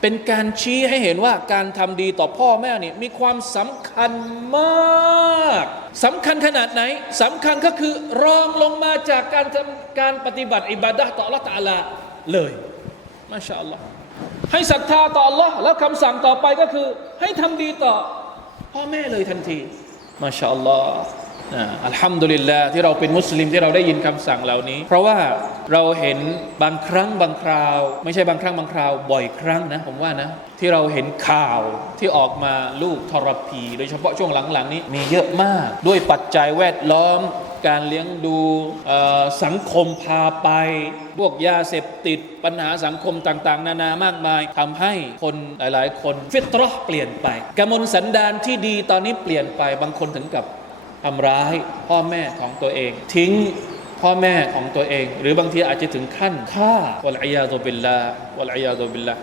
เป็นการชี้ให้เห็นว่าการทำดีต่อพ่อแม่นี่มีความสำคัญมากสำคัญขนาดไหนสำคัญก็คือรองลงมาจากการทำการปฏิบัติอิบาดะต่อ Allah ตาลาเลยมาชาอัลลอฮ์ให้ศรัทธาต่อ Allah แล้วคำสั่งต่อไปก็คือ ให้ทำดีต่อพ่อแม่เลยทันทีมาชาอัลลอฮ์ อัลฮัมดุลิลลาห์ที่เราเป็นมุสลิมที่เราได้ยินคำสั่งเหล่านี้ เพราะว่าเราเห็นบางครั้งบางคราว ไม่ใช่บางครั้งบางคราว บ่อยครั้งนะผมว่านะที่เราเห็นข่าวที่ออกมาลูกทรพี โดยเฉพาะช่วงหลังๆ นี้มีเยอะมาก ด้วยปัจจัยแวดล้อม การเลี้ยงดูสังคมพาไป พวกยาเสพติดปัญหาสังคมต่างๆ นานามากมายทำให้คนหลายๆ คนฟิตรอห์เปลี่ยนไปกมลสันดานที่ดีตอนนี้เปลี่ยนไปบางคนถึงกับ ทำร้ายพ่อแม่ของตัวเอง ทิ้งพ่อแม่ของตัวเอง หรือบางทีอาจจะถึงขั้นฆ่าวัลัยยาตุบิลลาฮ์วะลัยยาตุบิลลา